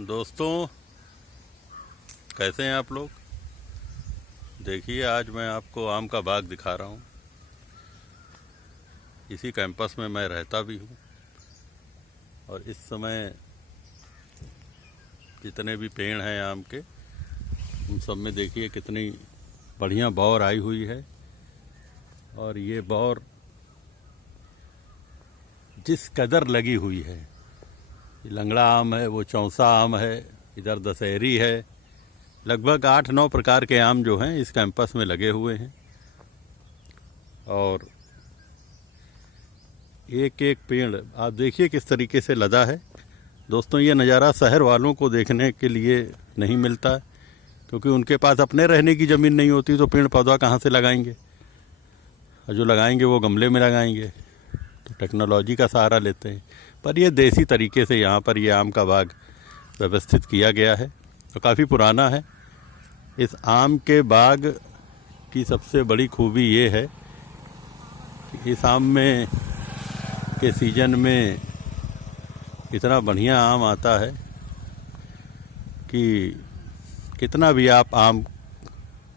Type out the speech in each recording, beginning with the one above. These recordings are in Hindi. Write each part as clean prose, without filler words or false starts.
दोस्तों, कैसे हैं आप लोग। देखिए, आज मैं आपको आम का बाग दिखा रहा हूँ। इसी कैंपस में मैं रहता भी हूँ और इस समय जितने भी पेड़ हैं आम के, उन सब में देखिए कितनी बढ़िया बौर आई हुई है। और ये बौर जिस कदर लगी हुई है, लंगड़ा आम है, वो चौसा आम है, इधर दशहरी है, लगभग 8-9 प्रकार के आम जो हैं इस कैंपस में लगे हुए हैं। और एक एक पेड़ आप देखिए किस तरीके से लदा है। दोस्तों, ये नज़ारा शहर वालों को देखने के लिए नहीं मिलता, क्योंकि उनके पास अपने रहने की ज़मीन नहीं होती, तो पेड़ पौधा कहाँ से लगाएंगे, और जो लगाएंगे वो गमले में लगाएंगे, तो टेक्नोलॉजी का सहारा लेते हैं। पर ये देसी तरीके से यहाँ पर ये आम का बाग व्यवस्थित किया गया है, तो काफ़ी पुराना है। इस आम के बाग की सबसे बड़ी खूबी ये है कि इस आम में के सीजन में इतना बढ़िया आम आता है कि कितना भी आप आम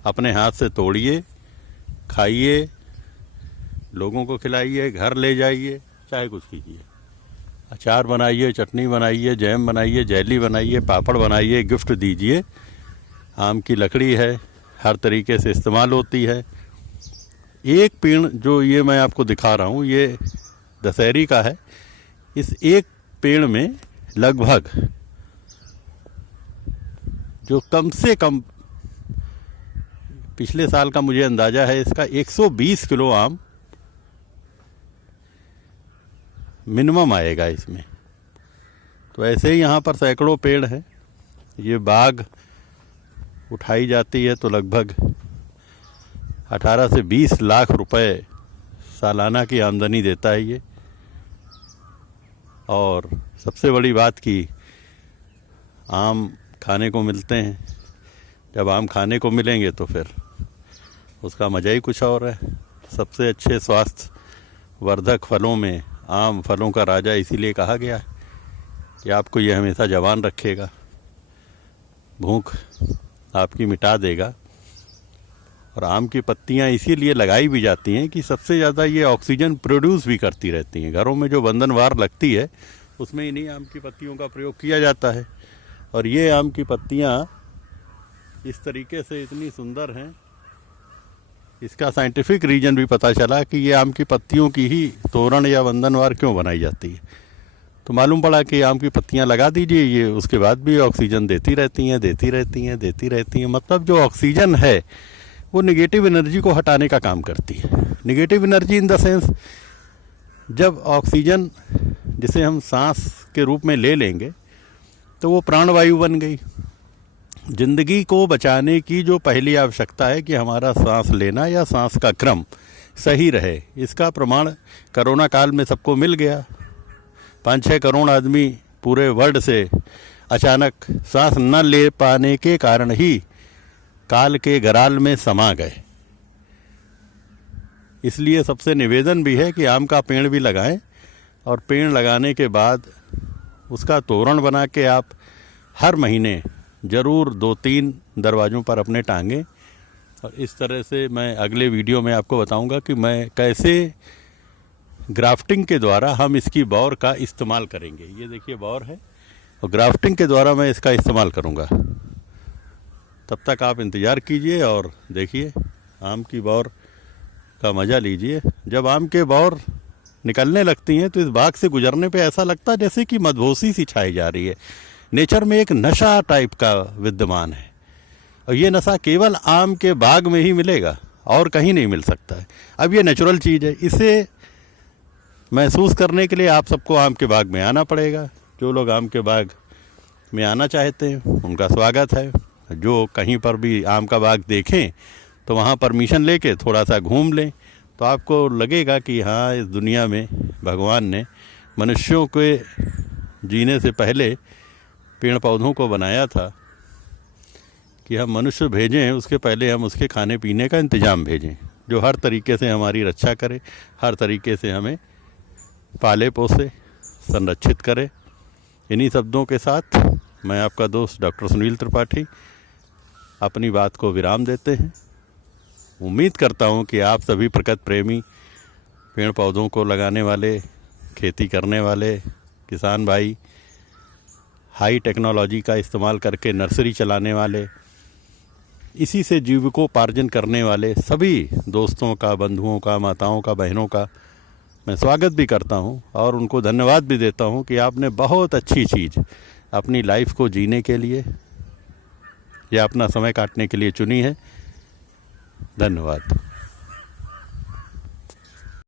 अपने हाथ से तोड़िए, खाइए, लोगों को खिलाइए, घर ले जाइए, चाहे कुछ कीजिए। अचार बनाइए, चटनी बनाइए, जैम बनाइए, जेली बनाइए, पापड़ बनाइए, गिफ्ट दीजिए। आम की लकड़ी है, हर तरीके से इस्तेमाल होती है। एक पेड़ जो ये मैं आपको दिखा रहा हूँ, ये दशहरी का है। इस एक पेड़ में लगभग जो कम से कम पिछले साल का मुझे अंदाज़ा है, इसका 120 किलो आम मिनिमम आएगा इसमें। तो ऐसे ही यहाँ पर सैकड़ों पेड़ हैं। ये बाग उठाई जाती है तो लगभग 18 से 20 लाख रुपए सालाना की आमदनी देता है ये। और सबसे बड़ी बात कि आम खाने को मिलते हैं। जब आम खाने को मिलेंगे तो फिर उसका मज़ा ही कुछ और है। सबसे अच्छे स्वास्थ्य वर्धक फलों में आम फलों का राजा इसीलिए कहा गया है कि आपको ये हमेशा जवान रखेगा, भूख आपकी मिटा देगा। और आम की पत्तियां इसीलिए लगाई भी जाती हैं कि सबसे ज़्यादा ये ऑक्सीजन प्रोड्यूस भी करती रहती हैं। घरों में जो बंधनवार लगती है उसमें इन्हीं आम की पत्तियों का प्रयोग किया जाता है। और ये आम की पत्तियां इस तरीके से इतनी सुंदर हैं, इसका साइंटिफिक रीजन भी पता चला कि ये आम की पत्तियों की ही तोरण या बंधनवार क्यों बनाई जाती है। तो मालूम पड़ा कि आम की पत्तियां लगा दीजिए, ये उसके बाद भी ऑक्सीजन देती रहती हैं। मतलब जो ऑक्सीजन है वो नेगेटिव एनर्जी को हटाने का काम करती है। Negative energy in the sense, जब ऑक्सीजन जिसे हम सांस के रूप में ले लेंगे तो वो प्राणवायु बन गई। जिंदगी को बचाने की जो पहली आवश्यकता है कि हमारा सांस लेना या सांस का क्रम सही रहे, इसका प्रमाण कोरोना काल में सबको मिल गया। 5-6 करोड़ आदमी पूरे वर्ल्ड से अचानक सांस न ले पाने के कारण ही काल के गराल में समा गए। इसलिए सबसे निवेदन भी है कि आम का पेड़ भी लगाएं, और पेड़ लगाने के बाद उसका तोरण बना के आप हर महीने ज़रूर 2-3 दरवाज़ों पर अपने टांगें। और इस तरह से मैं अगले वीडियो में आपको बताऊंगा कि मैं कैसे ग्राफ्टिंग के द्वारा हम इसकी बौर का इस्तेमाल करेंगे। ये देखिए बौर है, और ग्राफ्टिंग के द्वारा मैं इसका इस्तेमाल करूंगा। तब तक आप इंतज़ार कीजिए और देखिए आम की बौर का मज़ा लीजिए। जब आम के बौर निकलने लगती हैं तो इस बाग से गुजरने पे ऐसा लगता है जैसे कि मदहोशी सी छाई जा रही है। नेचर में एक नशा टाइप का विद्यमान है, और ये नशा केवल आम के बाग में ही मिलेगा और कहीं नहीं मिल सकता है। अब ये नेचुरल चीज़ है, इसे महसूस करने के लिए आप सबको आम के बाग में आना पड़ेगा। जो लोग आम के बाग में आना चाहते हैं उनका स्वागत है। जो कहीं पर भी आम का बाग देखें तो वहाँ परमिशन लेके थोड़ा सा घूम लें, तो आपको लगेगा कि हाँ, इस दुनिया में भगवान ने मनुष्यों के जीने से पहले पेड़ पौधों को बनाया था कि हम मनुष्य भेजें, उसके पहले हम उसके खाने पीने का इंतज़ाम भेजें, जो हर तरीके से हमारी रक्षा करे, हर तरीके से हमें पाले पोसे, संरक्षित करे। इन्हीं शब्दों के साथ मैं आपका दोस्त डॉक्टर सुनील त्रिपाठी अपनी बात को विराम देते हैं। उम्मीद करता हूँ कि आप सभी प्रकृति प्रेमी, पेड़ पौधों को लगाने वाले, खेती करने वाले किसान भाई, हाई टेक्नोलॉजी का इस्तेमाल करके नर्सरी चलाने वाले, इसी से जीविकोपार्जन करने वाले सभी दोस्तों का, बंधुओं का, माताओं का, बहनों का मैं स्वागत भी करता हूं और उनको धन्यवाद भी देता हूं कि आपने बहुत अच्छी चीज़ अपनी लाइफ को जीने के लिए या अपना समय काटने के लिए चुनी है। धन्यवाद।